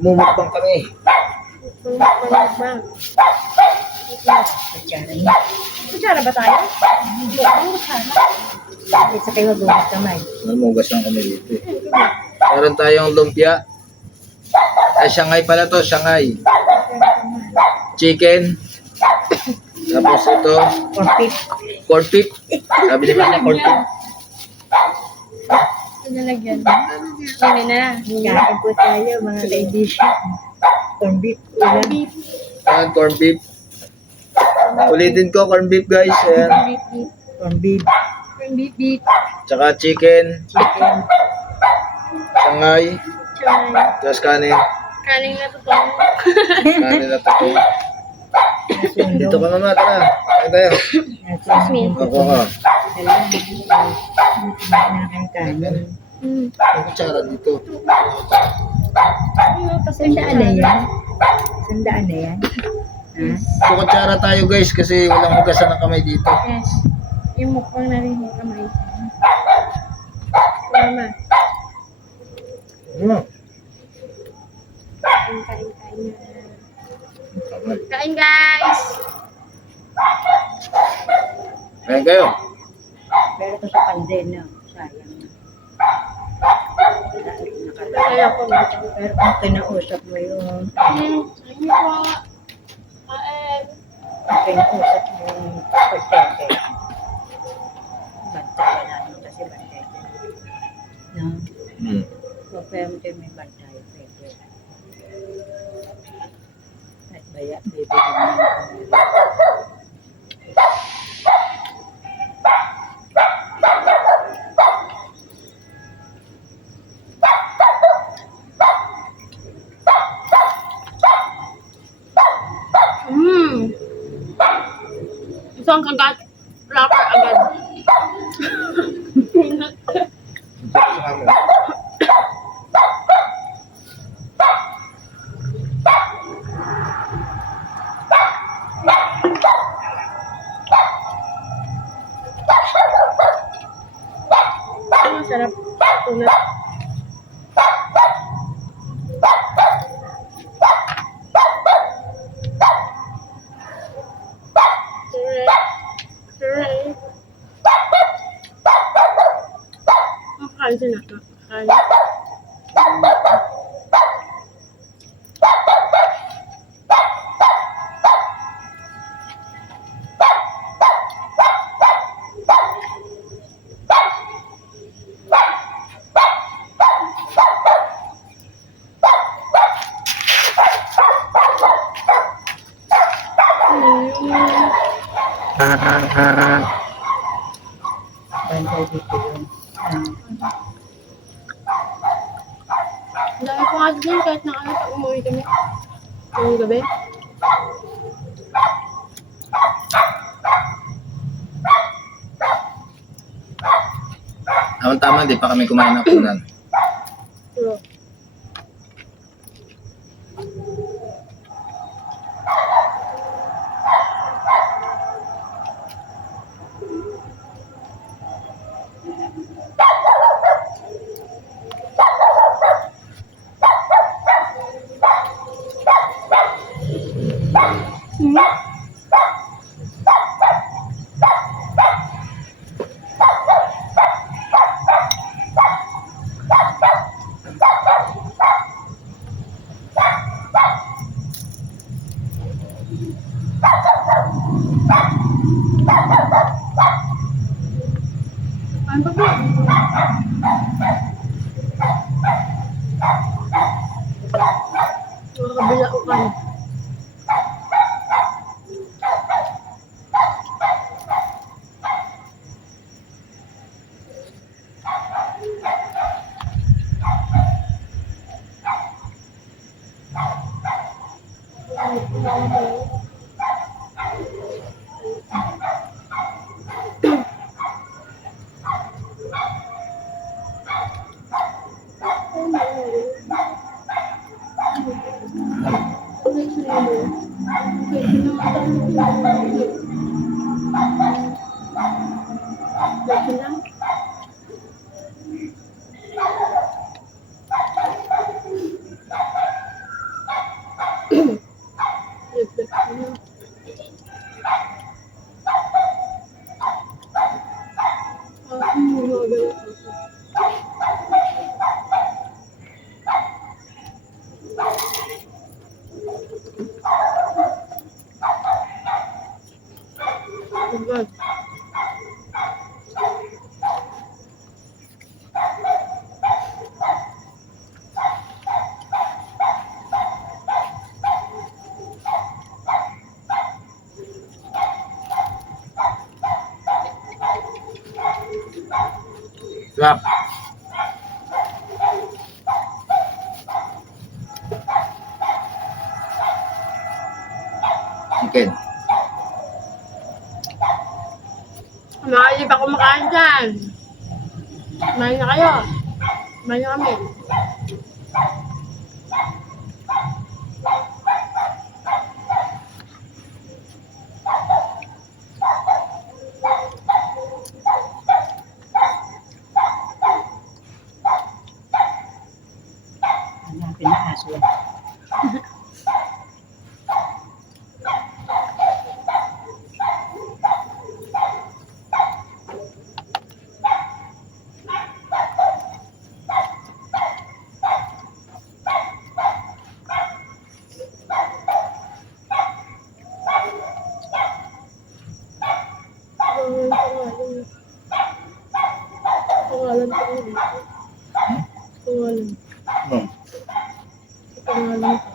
Magmumukbang kami. Mukbang. Kutsara niya. Kutsara ba tayo? Mukbang kutsara. At sa kayo magbukas kamay. Namugas lang kami dito eh. Meron tayong lumpia. Ay, Shanghai pala to, Shanghai. Chicken. Tapos ito, Corpit. corned beef. Sabi ni Mama, corned beef. Nalagyan. Yun na. Kain po tayo mga kaibigan. Corn beef. Ulam. Beef. Ayan, corned beef. Ulitin ko, corned beef guys. Ayan. Beef. Corn beef. Beef. Tsaka chicken. Chicken. Shanghai. Chay. Tapos kanin. Kaning na totoo. Kanin na to. Dito ka mama, tara. Kain tayo. Jasmine. Ako ka. Kanin. May kutsara dito. Sandaan na yan. Sandaan na yan. Ha? Kutsara tayo guys kasi walang hugasan ng kamay dito. Yes. Yung mukbang na rin yung kamay. Mama. Ano? Kain na. Kain guys! Kain kayo. Pero ito sa pandem na. Sayang na. Kaya po. Pero kung kinausap mo yung Hindi po. Kain. kung kinausap mo yung portete. Bantayan natin kasi bantete. No? Kung pwede may bantay, pwede. At baya, bibigyan mo ng Isang kagat. Rapper agad. Masarap. Tunat. Makain siya na. Makain. bantay dito yun. Ang dami ko nga din kahit na ano pag umuwi kami. Ngayong gabi. Tama-tama, di pa kami kumain ng punan. Pero, ano ba ba? Makakabila ko ka. Good. Sarap. Chicken. Mga hindi pa kumakain dyan. Kumain na kayo. Kumain na kami. Hanapin na aso yan. Pangalan ko dito. Pangalan. Hmm. Pangalan ko.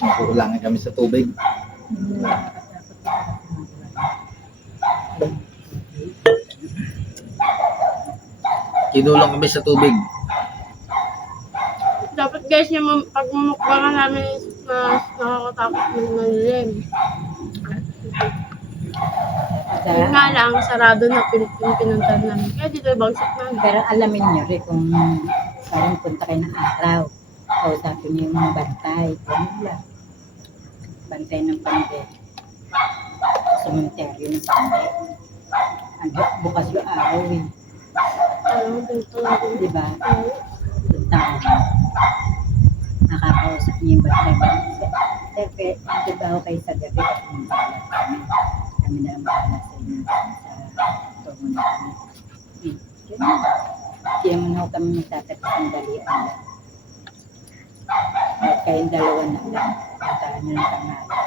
Kukulangan kami sa tubig. Kinulong kami sa tubig. Dapat guys, yung pagmumukbangan namin is mas nakakatakot ng malilim. Yun nga lang, sarado na pinuntahan namin. Kaya dito bagsak namin. Pero alamin nyo rin kung parang punta kayo ng araw. Kausapin nyo yung mga bantay. Ganun lang. Bantay ng pande. Cemetery ng pande. Bukas yung araw eh. Alam mo, dito natin. Diba? Punta ka. Nakakausap niyo yung bantay. Sir, ito ba ako kayo sa gabi at bahala kami. Kami na lang bahala sa inyo sa tungo na kami. Ganun. Kaya mo na kami magtatapos ng dalian lang. At kayong dalawa na lang. Puntahan nyo ng tanghali.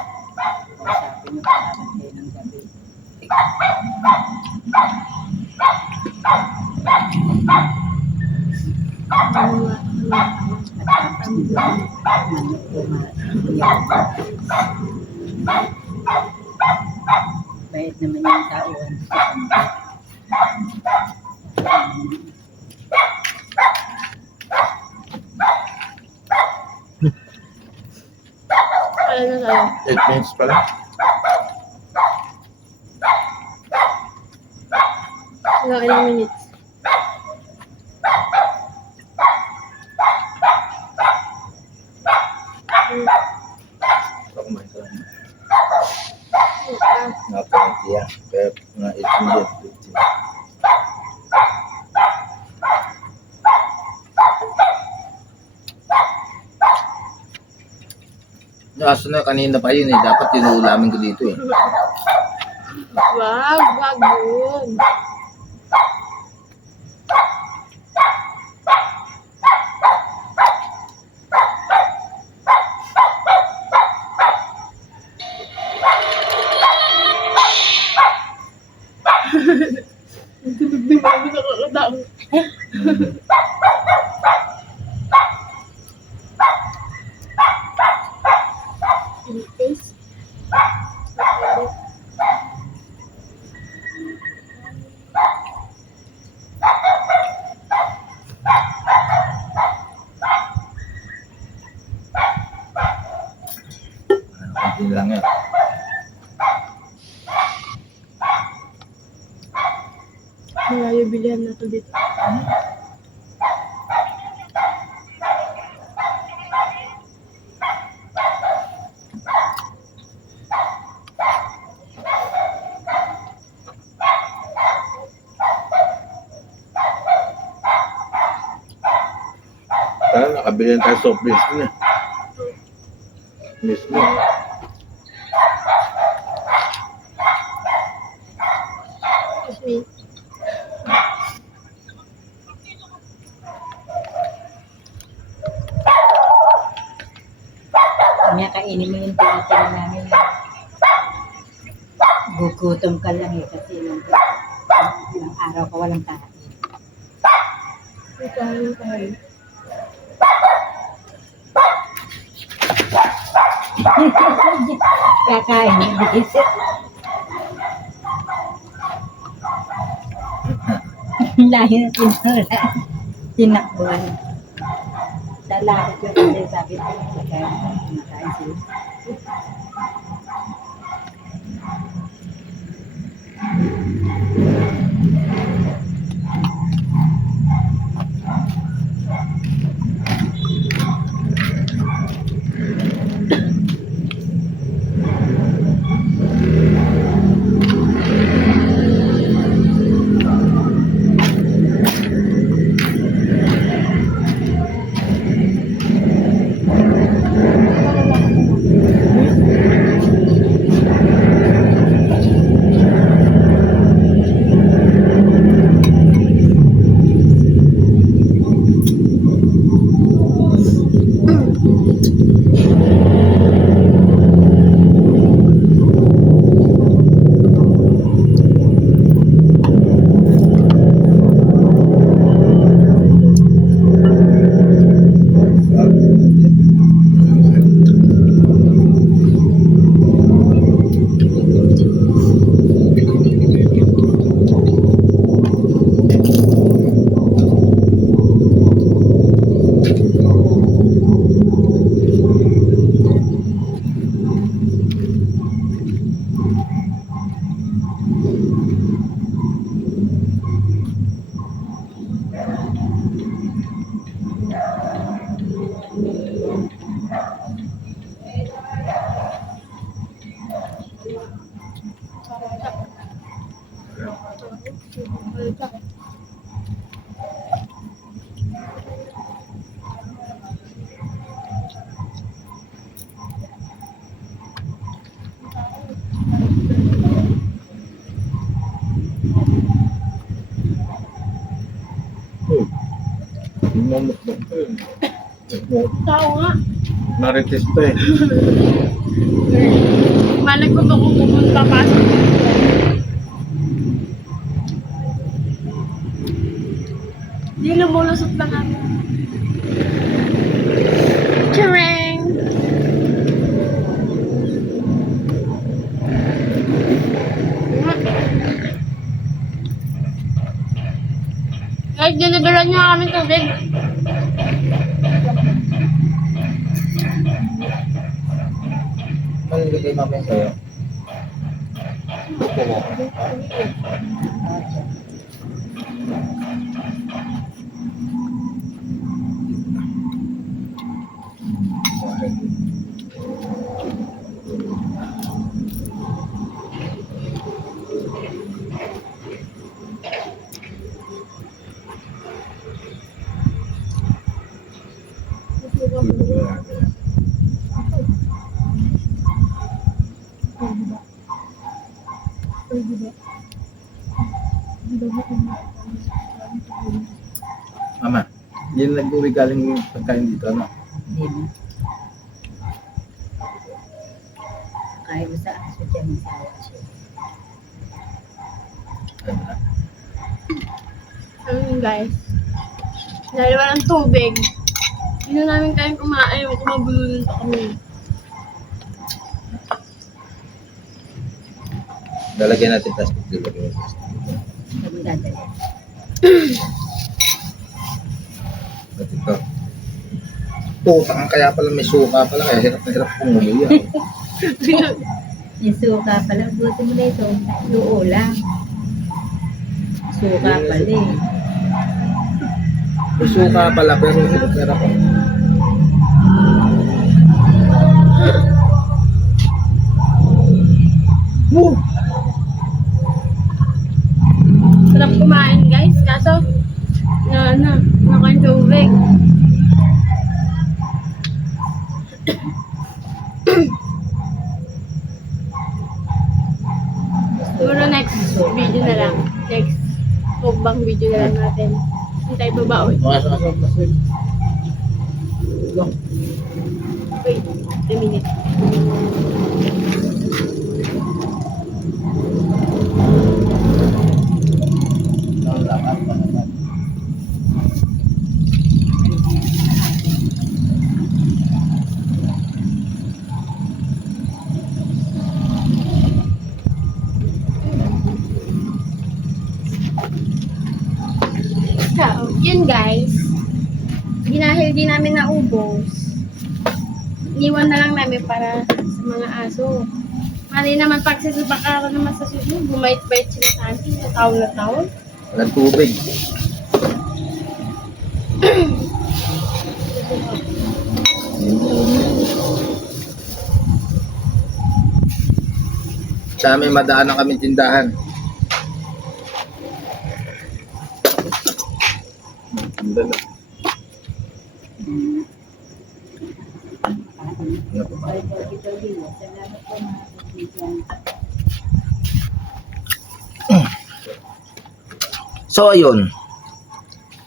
Kausapin nyo kailangan kayo ng gabi. At tapos nito, manok pumayag. Bayad naman yung tauhan sa pangkat. Alam na tayo. 8 minutes pala. Hanggang ilang minutes. Kumain ka lang. Napantiya. Kaya mga 8 minutes. 15. Kaso na kanina pa yun eh. Dapat tinuulamin ko dito eh. Wag yun. Hindi mo ako nakakatawa. Face. Konti lang yan. Malayo bilihan na to dito. Kaya nakabili na tayo soft drinks na. Mismo. Excuse me. Kanya kainin mo yung tinitira namin. Gugutom ka lang eh kasi ilang araw ka walang kain. Sorry. Kakain yung isip. Layo na tinura. Tinakbuhan. Lalakot ko kasi sabi ko, nakain siya. Mamukbang to yun. Tao nga. Marites to eh. Malag ko ba kung pupunta pa sa Di lumulusot na kami. Charang! Guys, deliveran niyo kami tubig. Ano nilagay namin sa'yo? Gusto mo? Mama, yun nag-uwi galing pagkain dito, ano? Hindi mo. Kaya mo sa aso dyan ang sawa siya. Ayun na. Ayun guys. Dahil walang tubig, hindi na namin kayang kumain. Kumabululun pa kami. Lalagyan natin plastic dito. Huwag mo dadali. At ito. Putang, kaya pala may suka pala. Kaya hirap na hirap pumuloy yan. Yung suka pala, buti mo na ito. Yung ulam. Suka pala eh. May suka pala, pero hirap na hirap. Woo! Sarap kumain guys, kaso nakain tubig. baba. Masok, masok, masok. Wait, a minute. So, yun guys. Ginahil din namin na ubos. Iniwan na lang namin para sa mga aso. Mali naman pag sasabakaran naman sa susunod, bumait-bait sila sa atin sa taon na taon. Walang tubig. Sa amin madaan ng kaming tindahan. Ano po ba? Ay, Togi. Salamat po mga kaibigan. So ayun.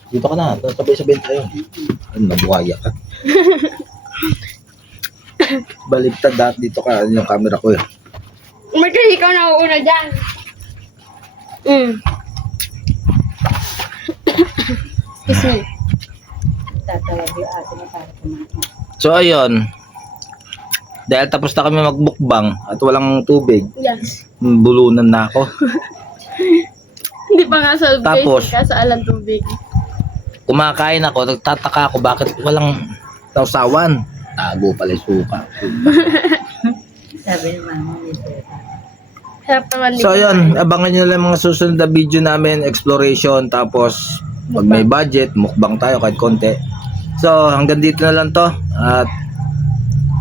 Dito ka na, sabay-sabay tayo. Ano, nabuhaya ka. Baliktad dahil dito ka, ano yung camera ko eh. Umarkas, ikaw na uuna dyan. Excuse me. Tatawag yung aso na para kumain. So ayun. Dahil tapos na kami magbukbang at walang tubig, Yes. bulunan na ako. Hindi pa nga solve Tapos, guys, kasaalan tubig. Kumakain ako, nagtataka ako bakit walang tausawan. Tago pala yung suka. Sabi ni mama ni Teta. Sarap naman So ayun, abangan nyo lang mga susunod na video namin, exploration, tapos pag may budget, mukbang tayo kahit konti. So hanggang dito na lang to. At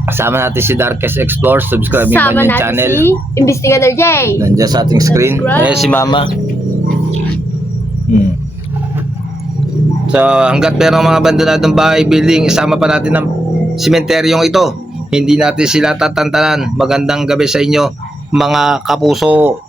kasama natin si Darkest Explore, subscribe yung Sama kanyang natin channel. si Investigator J. Nandiyan sa ating screen. Subscribe. Ayan si Mama. So hanggat merong mga abandonadong bahay, building, isama pa natin ng sementeryong ito. Hindi natin sila tatantanan. Magandang gabi sa inyo, mga kapuso.